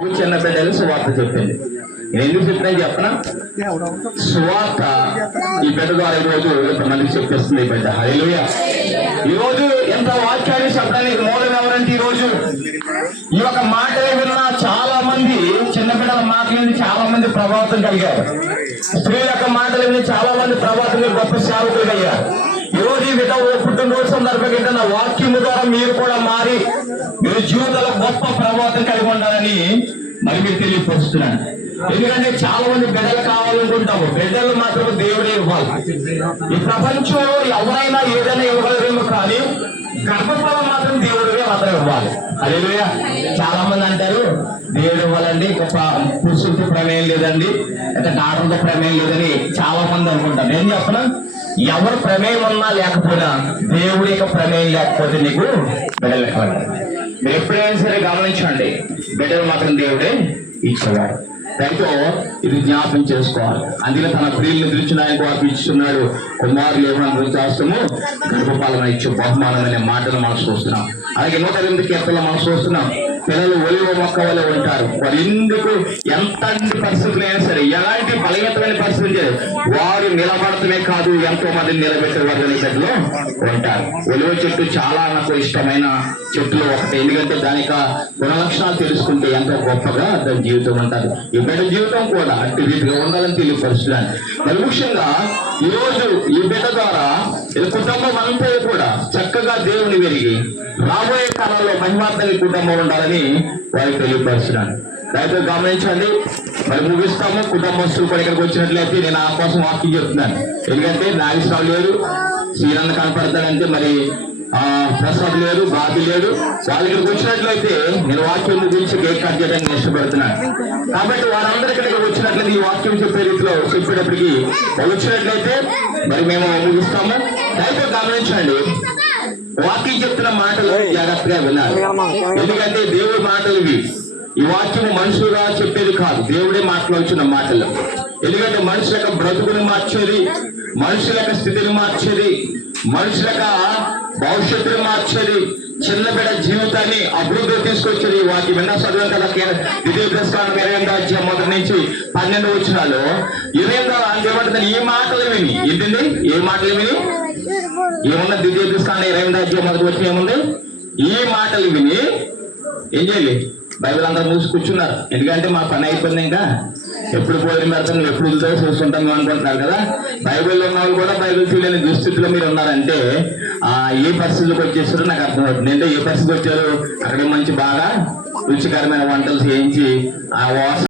చిన్న బిడ్డలు సువార్త చెప్పింది. నేను ఎందుకు చెప్తాను చెప్పనా? సువార్త ఈ బిడ్డ ద్వారా ఈరోజు ఎంతమందికి చెప్పేస్తుంది ఈ బిడ్డ. హల్లెలూయా. ఈరోజు ఎంత వాక్యాన్ని చెప్పడానికి మూలం ఎవరంటే ఈరోజు ఈ యొక్క మాటలు విన్న చాలా మంది చిన్న బిడ్డల మాటలు విని చాలా మంది ప్రభావితం కలిగారు. స్త్రీల యొక్క మాటలు విని చాలా మంది ప్రభావితం గొప్ప సేవకులు అయ్యారు. ఈ రోజు ఈ బిడ్డ పుట్టినరోజు సందర్భంగా నా వాక్యము ద్వారా మీరు కూడా మారి మీరు జీవితంలో గొప్ప ప్రభావితం కలిగి ఉండాలని మరి మీరు తెలియపరుస్తున్నాను. ఎందుకంటే చాలా మంది బిడ్డలు కావాలనుకుంటాము, బిడ్డలు మాత్రం దేవుడే ఇవ్వాలి. ఈ ప్రపంచంలో ఎవరైనా ఏదైనా ఇవ్వగలరేమో, కానీ గర్భఫలం మాత్రం దేవుడిగా మాత్రం ఇవ్వాలి. హల్లెలూయా. చాలా మంది అంటారు దేవుడు ఇవ్వాలండి, గొప్ప పురుషులతో ప్రమేయం లేదండి, అంటే డాక్టర్తో ప్రమేయం లేదని చాలా మంది అనుకుంటారు. నేను చెప్పను, ఎవరు ప్రమేయం ఉన్నా లేకపోయినా దేవుడి యొక్క ప్రమేయం లేకపోతే నీకు బిడ్డలు ఎక్కవాలి. మీరు ఎప్పుడైనా సరే గమనించండి, బిడ్డలు మాత్రం దేవుడే ఇచ్చేవాడు. దాంతో ఇది జ్ఞాపకం చేసుకోవాలి. అందుకే తన ప్రియులను పిలిచిన ఆయన వారికి ఇస్తున్నాడు, కుమారులు ఏమైనా వృద్ధాస్తము గర్భపాలన ఇచ్చే బహుమానం అనే మాటలు మనం చూస్తున్నాం. అలాగే 108 కీర్తనలు మనం చూస్తున్నాం. పిల్లలు ఒలివ మొక్క వల్ల ఉంటారు. వారు ఎందుకు ఎంతంటి పరిస్థితులు అయినా సరే, ఎలాంటి బలహీనమైన పరిస్థితి వారు నిలబడటమే కాదు, ఎంతో మందిని నిలబెట్టే వారు చెట్టులో ఉంటారు. ఒలివ చెట్టు చాలా నాకు ఇష్టమైన చెట్టులో ఒకటి. ఎందుకంటే దాని గుణలక్షణాలు తెలుసుకుంటే ఎంతో గొప్పగా దాని జీవితం ఉంటుంది. ఈ బిడ్డ జీవితం కూడా అట్టి రీతిగా ఉండాలని తెలియపరుస్తున్నాను. మరి ముఖ్యంగా ఈరోజు ఈ బిడ్డ ద్వారా కుటుంబం అంతా కూడా చక్కగా దేవుని వెలిగి రాబోయే కాలంలో మహిమార్థంగా కుటుంబం ఉండాలని వారికి తెలియపరుస్తున్నాను. దయతో గమనించండి. మరి ముగిస్తాము. కుటుంబస్తులు కూడా ఇక్కడికి వచ్చినట్లయితే నేను ఆ కోసం వాక్యం చెప్తున్నాను. ఎందుకంటే నాగేశ్వరరావు లేరు, శ్రీరన్న కనపడతాడంటే మరి ప్రసాద్ లేరు, బాబీ లేరు. వాళ్ళు ఇక్కడికి వచ్చినట్లయితే నేను వాక్యం గురించి కేక్ కట్ చేయడానికి ఇష్టపడుతున్నాను. కాబట్టి వారందరూ ఇక్కడికి వచ్చినట్లయితే ఈ వాక్యం చెప్పే రీతిలో చెప్పేటప్పటికి వాళ్ళు వచ్చినట్లయితే మరి మేము ముగిస్తాము. దయతో గమనించండి. వాక్యం చెప్తున్న మాటలు జాగ్రత్తగా వినాలి. ఎందుకంటే దేవుడి మాటలు ఇవి. ఈ వాక్యము మనుషులుగా చెప్పేది కాదు, దేవుడే మాట్లాడుతున్న మాటలు. ఎందుకంటే మనుషుల యొక్క బ్రతుకుని మార్చేది, మనుషుల యొక్క స్థితిని మార్చేది, మనుషుల యొక్క భవిష్యత్తుని మార్చేది, చిన్న బిడ్డ జీవితాన్ని అభివృద్ధి తీసుకొచ్చేది ఈ వాక్యం. విన్నా చదివాం కదా, ద్వితీయ ప్రస్థానం 28వ అధ్యాయం మొదటి నుంచి 12 వచనాలు 28వ ఏమంటుంది? ఈ మాటలు విని, ఏంటండి ఏ మాటలు విని ఏమన్నా? ద్వితీయ ప్రస్థానం 28వ అధ్యాయం మొదటి వచ్చిన ఏముంది? ఈ మాటలు విని ఏం చేయాలి? బైబిల్ అందరూ మూసి కూర్చున్నారు. ఎందుకంటే మా పని అయిపోయింది, ఇంకా ఎప్పుడు భోజనం పెడతాం, నువ్వు ఎప్పుడు వెళ్తావు చూసుకుంటాం అనుకుంటున్నారు కదా. బైబిల్లో ఉన్న వాళ్ళు కూడా బైబిల్ తెలియని దుస్థితిలో మీరు ఉన్నారంటే ఏ పరిస్థితులకు వచ్చేస్తారో నాకు అర్థమవుతుంది. అంటే ఏ పరిస్థితి వచ్చారు? అక్కడ మంచి బాగా రుచికరమైన వంటలు చేయించి ఆ వాసన